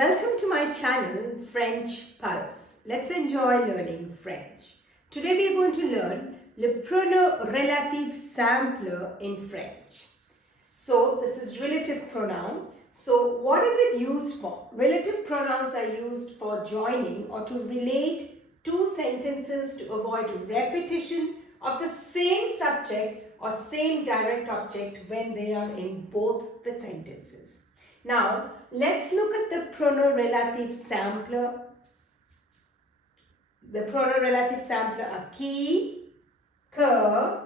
Welcome to my channel French Pulse. Let's enjoy learning French. Today we are going to learn le pronom relatif simple in French. So this is relative pronoun. So what is it used for? Relative pronouns are used for joining or to relate two sentences to avoid repetition of the same subject or same direct object when they are in both the sentences. Now, let's look at the pronom relatif simple. The pronom relatif simple are qui, que,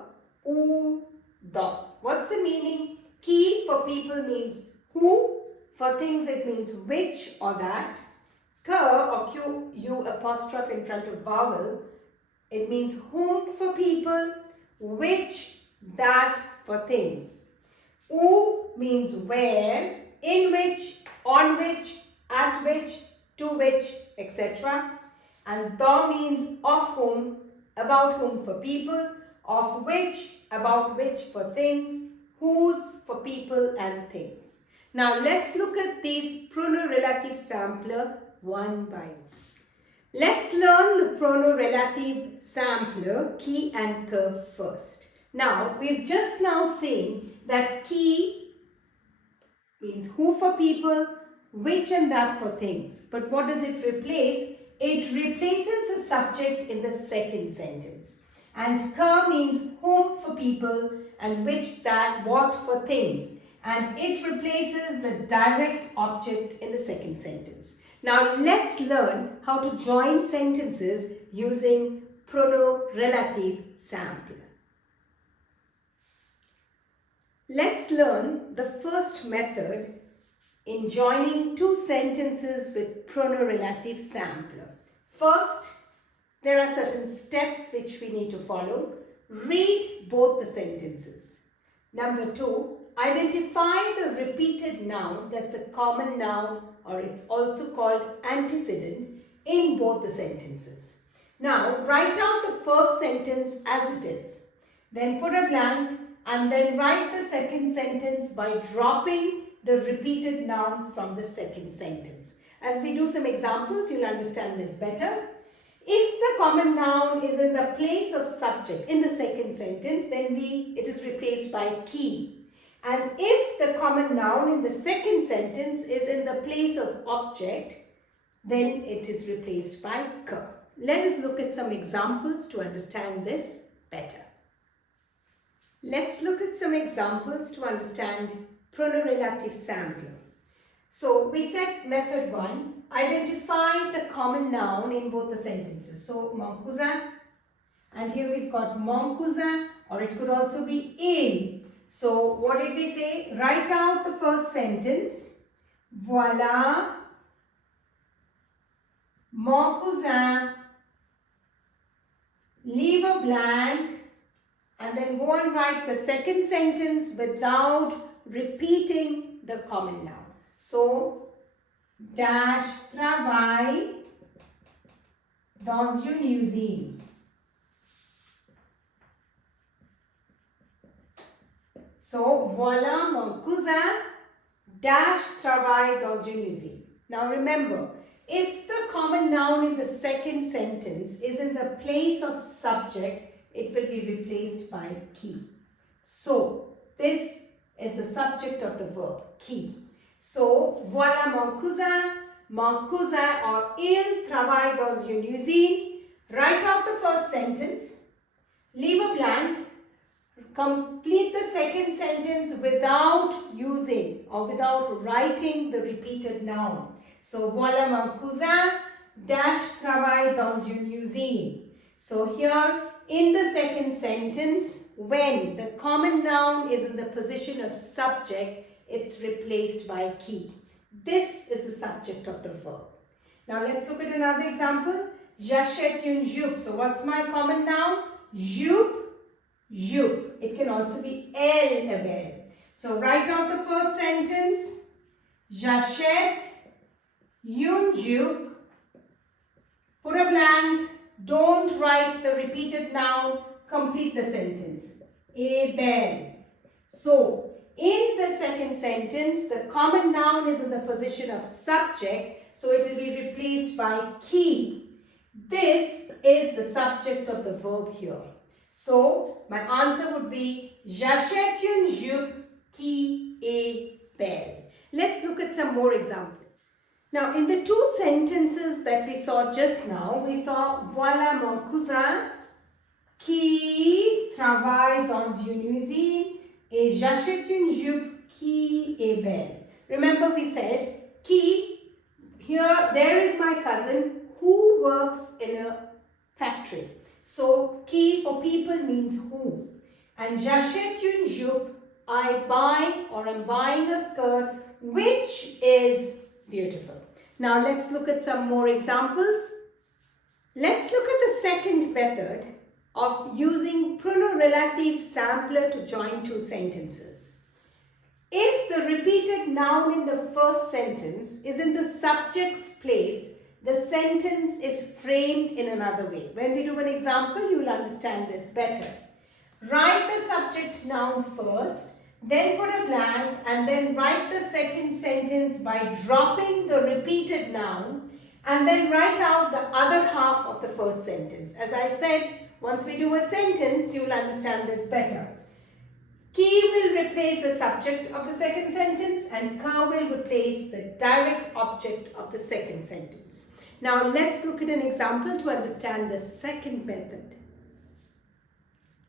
ou, dont. What's the meaning? Qui for people means who. For things it means which or that. Que or q, u apostrophe in front of vowel. It means whom for people. Which, that for things. Ou means where, in which, on which, at which, to which, etc. And dont means of whom, about whom for people, of which, about which for things, whose for people and things. Now let's look at these pronom relatif simple one by one. Let's learn the pronom relatif simple, qui and que first. Now we've just now seen that qui means who for people, which and that for things. But what does it replace? It replaces the subject in the second sentence. And que means whom for people and which, that, what for things. And it replaces the direct object in the second sentence. Now let's learn how to join sentences using pronom relatif simple. Let's learn the first method in joining two sentences with pronom relatif simple. First, there are certain steps which we need to follow. Read both the sentences. Number two, identify the repeated noun that's a common noun or it's also called antecedent in both the sentences. Now, write out the first sentence as it is. Then put a blank and then write the second sentence by dropping the repeated noun from the second sentence. As we do some examples, you'll understand this better. If the common noun is in the place of subject in the second sentence, then it is replaced by qui. And if the common noun in the second sentence is in the place of object, then it is replaced by que. Let us look at some examples to understand this better. Let's look at some examples to understand pronom relatif simple. So we said method 1, identify the common noun in both the sentences. So mon cousin, and here we've got mon cousin, or it could also be il. So what did we say? Write out the first sentence. Voilà mon cousin. Leave a blank. And then go and write the second sentence without repeating the common noun. So, dash travaille dans une usine. So, voilà mon cousin dash travaille dans une usine. Now remember, if the common noun in the second sentence is in the place of subject, it will be replaced by qui. So, this is the subject of the verb, qui. So, voilà mon cousin or il travaille dans une usine. Write out the first sentence, leave a blank, complete the second sentence without using or without writing the repeated noun. So, voilà mon cousin dash travaille dans une usine. So, here, in the second sentence, when the common noun is in the position of subject, it's replaced by qui. This is the subject of the verb. Now let's look at another example. J'achète une jupe. So what's my common noun? Jupe, jupe. It can also be elle, a belle. So write out the first sentence. J'achète une jupe. Put a blank. Don't write the repeated noun. Complete the sentence. A belle. So, in the second sentence, the common noun is in the position of subject, so it will be replaced by qui. This is the subject of the verb here. So, my answer would be j'achète une jupe qui est belle. Let's look at some more examples. Now, in the two sentences that we saw just now, we saw voilà mon cousin qui travaille dans une usine et j'achète une jupe qui est belle. Remember we said qui, here there is my cousin who works in a factory. So qui for people means who. And j'achète une jupe, I buy or am buying a skirt which is beautiful. Now let's look at some more examples. Let's look at the second method of using pronom relatif sampler to join two sentences. If the repeated noun in the first sentence is in the subject's place, the sentence is framed in another way. When we do an example, you will understand this better. Write the subject noun first, then put a blank and then write the second sentence by dropping the repeated noun and then write out the other half of the first sentence. As I said, once we do a sentence, you will understand this better. Qui will replace the subject of the second sentence and que will replace the direct object of the second sentence. Now let's look at an example to understand the second method.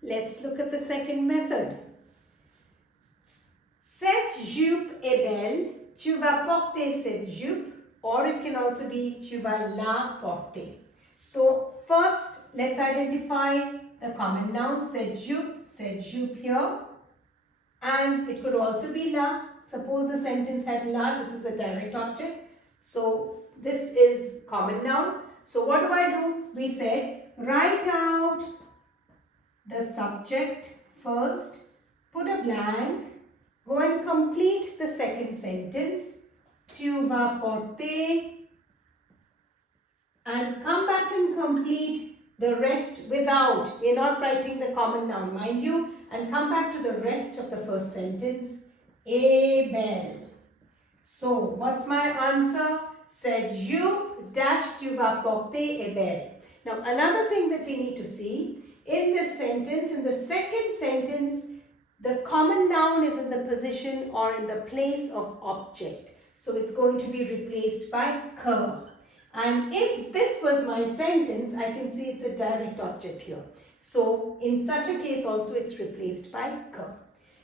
Let's look at the second method. Cette jupe est belle, tu vas porter cette jupe, or it can also be tu vas la porter. So first, let's identify the common noun, cette jupe here, and it could also be la. Suppose the sentence had la, this is a direct object. So this is common noun. So what do? We said write out the subject first, put a blank, go and complete the second sentence, tu vas porter, and come back and complete the rest without. We're not writing the common noun, mind you, and come back to the rest of the first sentence, est belle. So, what's my answer? Cette jupe dash tu vas porter est belle. Now, another thing that we need to see, in this sentence, in the second sentence, the common noun is in the position or in the place of object. So, it's going to be replaced by que. And if this was my sentence, I can see it's a direct object here. So, in such a case also, it's replaced by que.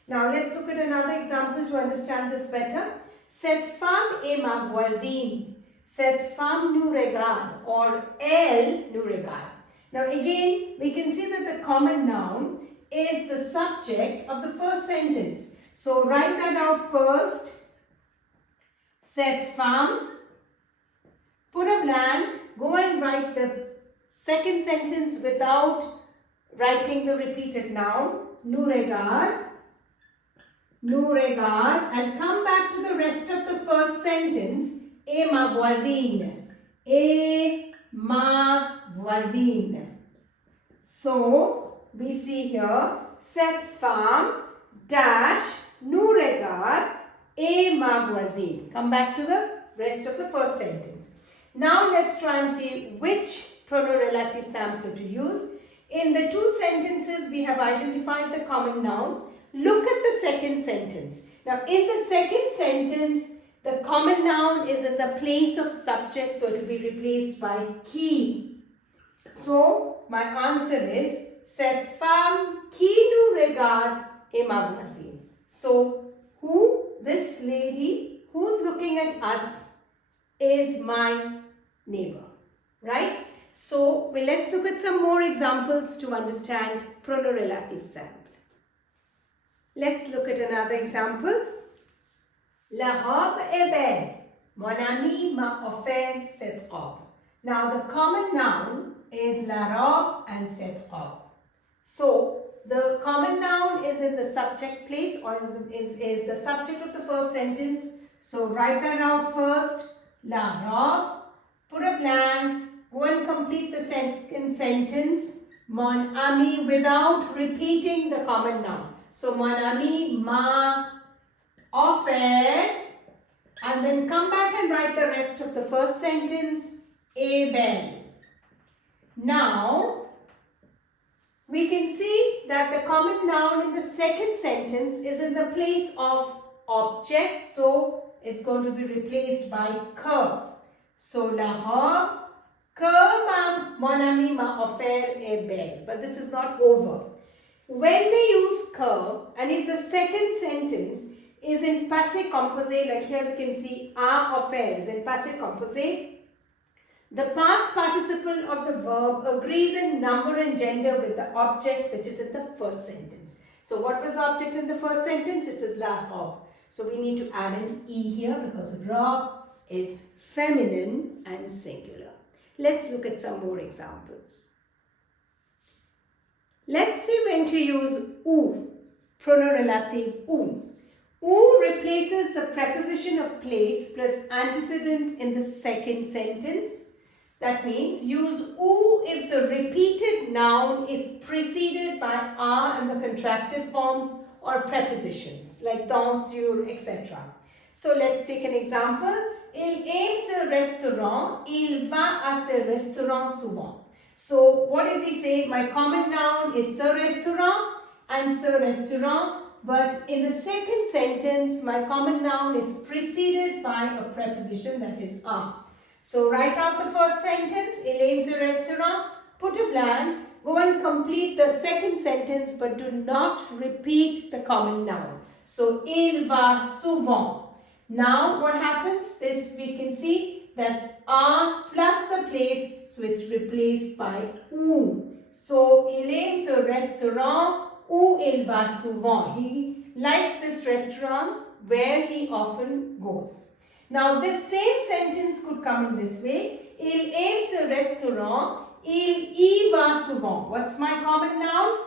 Now, let's look at another example to understand this better. Cette femme est ma voisine. Cette femme nous regarde, or elle nous regarde. Now, again, we can see that the common noun is the subject of the first sentence. So, write that out first. Cette femme, put a blank, go and write the second sentence without writing the repeated noun, nous regarde, and come back to the rest of the first sentence, et ma voisine, et ma voisine. So, we see here, cette femme dash nous regarde et ma voisine. Come back to the rest of the first sentence. Now let's try and see which pronom relative sampler to use. In the two sentences, we have identified the common noun. Look at the second sentence. Now, in the second sentence, the common noun is in the place of subject, so it will be replaced by qui. So, my answer is cette femme qui nous regarde est ma voisine. So, this lady who's looking at us is my neighbor, right? So, let's look at some more examples to understand pronom relative sample. Let's look at another example. La robe est belle. Mon ami m'a offert cette robe. Now, the common noun is la robe and cette robe. So, the common noun is in the subject place or is the subject of the first sentence. So, write that out first. La robe, put a blank, go and complete the second sentence, mon ami, without repeating the common noun. So, mon ami m'a offert, and then come back and write the rest of the first sentence, est belle. Now, we can see that the common noun in the second sentence is in the place of object, so it's going to be replaced by que. So, la robe que mon ami m'a offert est belle. But this is not over. When we use que, and if the second sentence is in passé composé, like here we can see a offert is in passé composé, the past participle of the verb agrees in number and gender with the object which is in the first sentence. So what was the object in the first sentence? It was la robe. So we need to add an e here because robe is feminine and singular. Let's look at some more examples. Let's see when to use ou, pronom relatif ou. Ou replaces the preposition of place plus antecedent in the second sentence. That means use ou if the repeated noun is preceded by a and the contracted forms or prepositions like dans, sur, etc. So let's take an example. Il aime ce restaurant, il va à ce restaurant souvent. So what did we say? My common noun is ce restaurant and ce restaurant, but in the second sentence my common noun is preceded by a preposition that is a. So write out the first sentence, il aime ce restaurant, put a blank, go and complete the second sentence but do not repeat the common noun. So il va souvent. Now what happens is we can see that a plus the place, so it's replaced by ou. So il aime ce restaurant où il va souvent. He likes this restaurant where he often goes. Now this same sentence could come in this way. Il aime ce restaurant, il y va souvent. What's my common noun?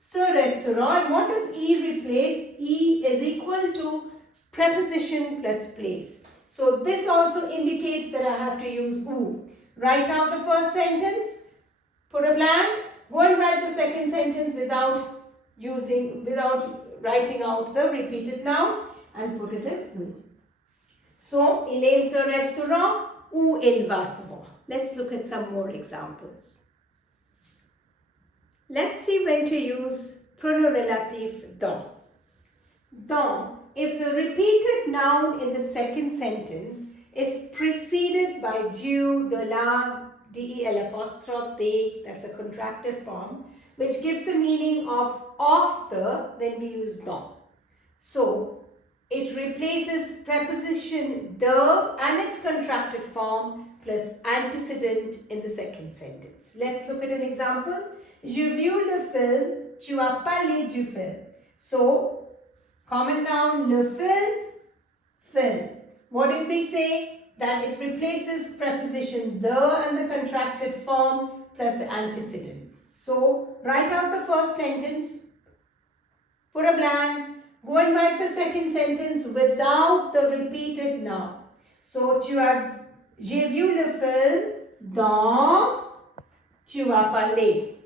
Ce restaurant. And what does y replace? Y is equal to preposition plus place. So this also indicates that I have to use ou. Write out the first sentence, put a blank, go and write the second sentence without writing out the repeated noun and put it as ou. So, il aime ce restaurant où il va souvent. Let's look at some more examples. Let's see when to use pronom relatif dans. Dans, if the repeated noun in the second sentence is preceded by du, de, la, del apostrophe, de, that's a contracted form, which gives the meaning of the, then we use dans. So, it replaces preposition de and its contracted form plus antecedent in the second sentence. Let's look at an example. J'ai vu le film, tu as parlé du film. So, common noun, le film. What did we say? That it replaces preposition de and the contracted form plus the antecedent. So, write out the first sentence, put a blank, go and write the second sentence without the repeated noun. So, j'ai vu le film dont tu as parlé.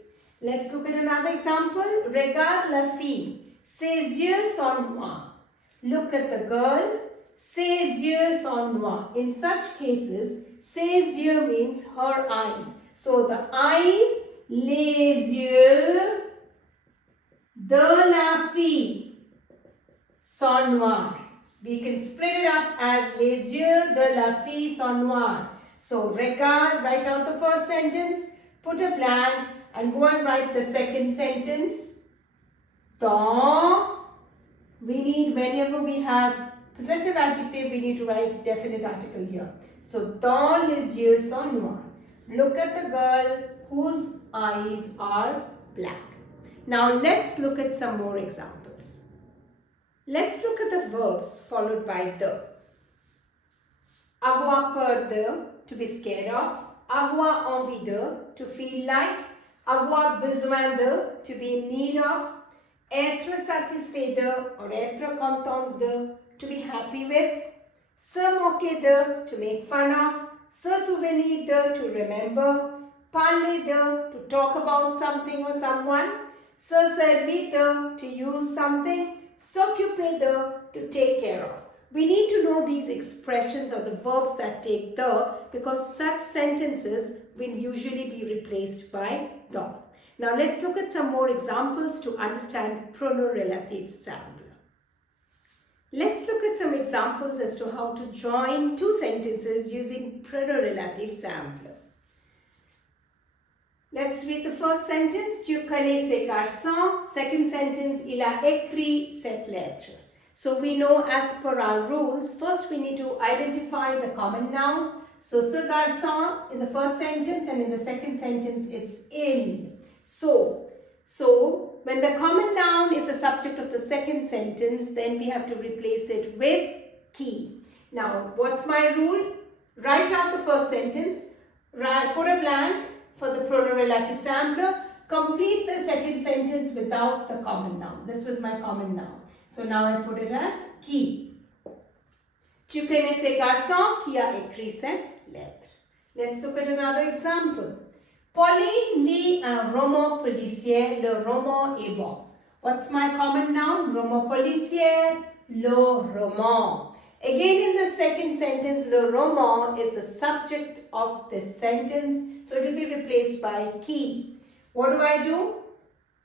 Let's look at another example. Regarde la fille. Ses yeux sont noirs. Look at the girl. Ses yeux sont noirs. In such cases, ses yeux means her eyes. So, the eyes, les yeux de la fille sont noirs. We can split it up as les yeux de la fille sont noirs. So, regarde, write out the first sentence, put a blank and go and write the second sentence. Dans, we need, whenever we have possessive adjective, we need to write definite article here. So, dans les yeux sont noirs. Look at the girl whose eyes are black. Now, let's look at some more examples. Let's look at the verbs followed by the. Avoir peur de, to be scared of. Avoir envie de, to feel like. Avoir besoin de, to be in need of. Être satisfait de, or être content de, to be happy with. Se moquer de, to make fun of. Se souvenir de, to remember. Parler de, to talk about something or someone. Se servir de, to use something. s'occuper de, to take care of. We need to know these expressions or the verbs that take the, because such sentences will usually be replaced by the. Now let's look at some more examples to understand prono-relative sampler. Let's look at some examples as to how to join two sentences using prono-relative sampler. Let's read the first sentence. Tu connais ce garçon. Second sentence, il a écrit cette lettre. So we know as per our rules, first we need to identify the common noun. So ce garçon in the first sentence, and in the second sentence it's il. So when the common noun is the subject of the second sentence, then we have to replace it with qui. Now what's my rule? Write out the first sentence, put a blank for the prono-relative sampler, complete the second sentence without the common noun. This was my common noun. So now I put it as qui. Tu connais ce garçon qui a écrit cette lettre. Let's look at another example. Pauline lit un roman policier, le roman est bon. What's my common noun? Roman policier, le roman. Again in the second sentence, le roman is the subject of this sentence, so it will be replaced by qui. What do?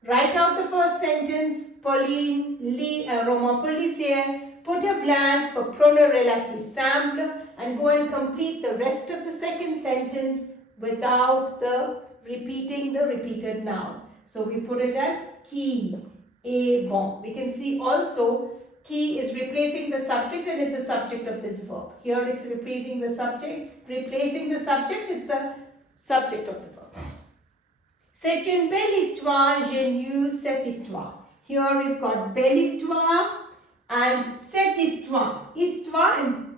Write out the first sentence, Pauline lit un roman policier, put a blank for prono-relative sampler and go and complete the rest of the second sentence without the repeating the repeated noun. So we put it as qui est bon. We can see also qui is replacing the subject and it's a subject of this verb. Here it's repeating the subject, replacing the subject, it's a subject of the verb. C'est une belle histoire, j'ai lu cette histoire. Here we've got belle histoire and cette histoire. Histoire and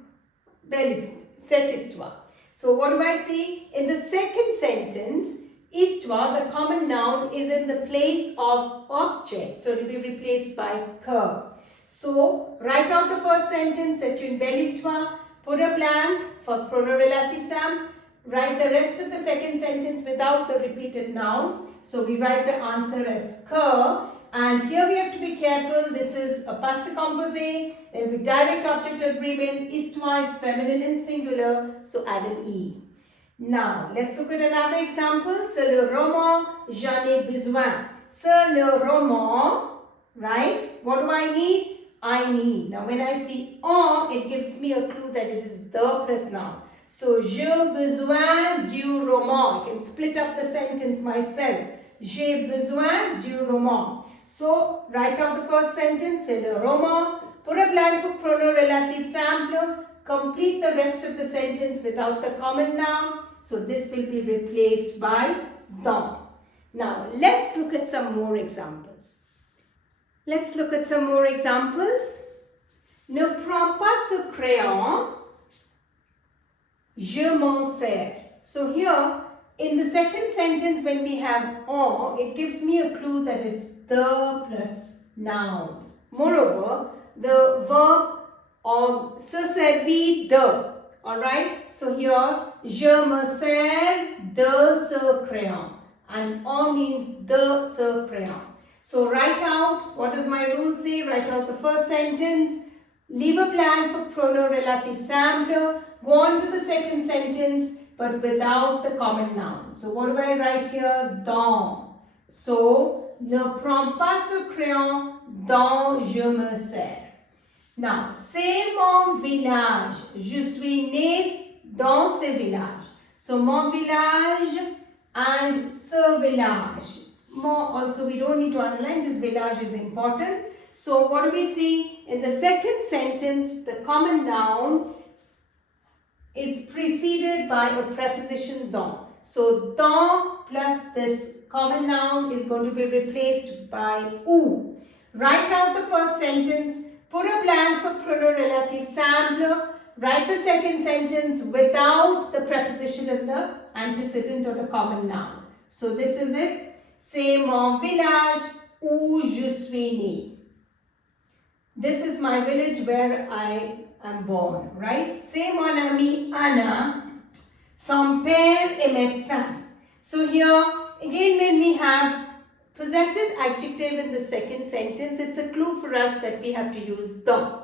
belle, cette histoire. So what do I see? In the second sentence, histoire, the common noun is in the place of object. So it will be replaced by que. So write out the first sentence, c'est une belle histoire, put a blank for prono-relative sam, write the rest of the second sentence without the repeated noun. So we write the answer as que, and here we have to be careful, this is a passé composé, there will be direct object agreement, histoire is feminine and singular, so add an E. Now let's look at another example. C'est le roman, j'en ai besoin. C'est le roman, right? What do I need? I need. Now when I see en, it gives me a clue that it is the plus noun. So, j'ai besoin du roman. I can split up the sentence myself. J'ai besoin du roman. So, write out the first sentence, c'est le roman. Put a blank for prono-relative sampler. Complete the rest of the sentence without the common noun. So, this will be replaced by dans. Now, let's look at some more examples. Ne prends pas ce crayon. Je m'en sers. So here, in the second sentence when we have en, it gives me a clue that it's the plus noun. Moreover, the verb of se servir de. Alright? So here, je me sers de ce crayon. And en means de ce crayon. So write out, what does my rule say? Write out the first sentence. Leave a blank for prono-relative sampler. Go on to the second sentence, but without the common noun. So what do I write here? Dans. So, ne prends pas ce crayon dont je me sers. Now, c'est mon village. Je suis née dans ce village. So, mon village and ce village. Also, we don't need to underline, this village is important. So, what do we see? In the second sentence, the common noun is preceded by a preposition dans. So, dans plus this common noun is going to be replaced by ou. Write out the first sentence, put a blank for prono-relative sampler, write the second sentence without the preposition of the antecedent or the common noun. So, this is it. C'est mon village où je suis né. This is my village where I am born, right? C'est mon amie Anna. Son père est médecin. So here, again when we have possessive adjective in the second sentence, it's a clue for us that we have to use dans.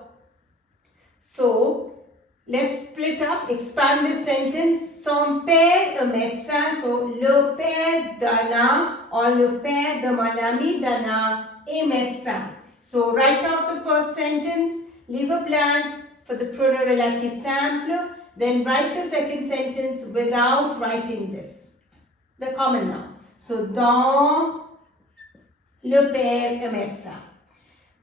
So, let's split up, expand this sentence. Son père est médecin. So, le père d'Anna or le père de mon ami d'Anna est médecin. So, write out the first sentence, leave a blank for the pronom relative simple, then write the second sentence without writing this, the common noun. So, dans le père est médecin.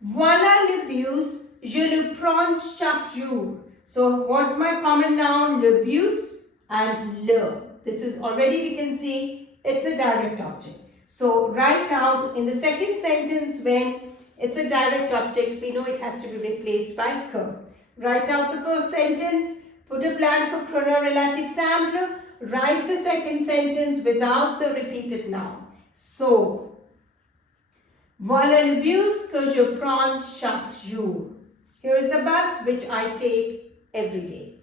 Voilà le bus, je le prends chaque jour. So, what's my common noun? Le bus and le. This is already we can see it's a direct object. So, write out in the second sentence when it's a direct object, we know it has to be replaced by que. Write out the first sentence, put a blank for pronom relative simple, write the second sentence without the repeated noun. So, voilà le bus que je prends chaque jour. Here is a bus which I take every day.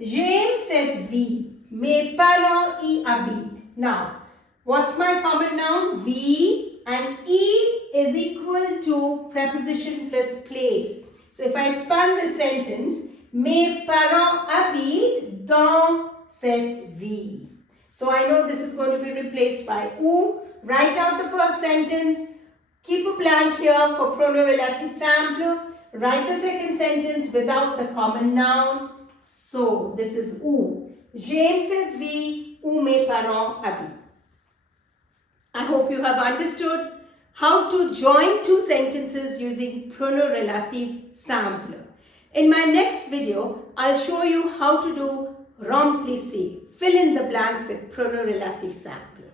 J'aime cette vie. Mes parents y habitent. Now, what's my common noun? We, and y is equal to preposition plus place. So if I expand the sentence, mes parents habitent dans cette ville. So I know this is going to be replaced by ou. Write out the first sentence. Keep a blank here for pronom relative simple. Write the second sentence without the common noun. So this is ou. J'aime cette vie où mes parents habitent. I hope you have understood how to join two sentences using pronom relative simple. In my next video, I'll show you how to do remplacez, fill in the blank with pronom relative simple.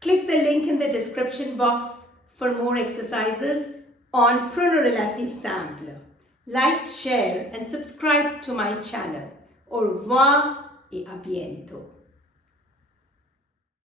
Click the link in the description box for more exercises on pronom relative simple. Like, share and subscribe to my channel. Au revoir et à bientôt.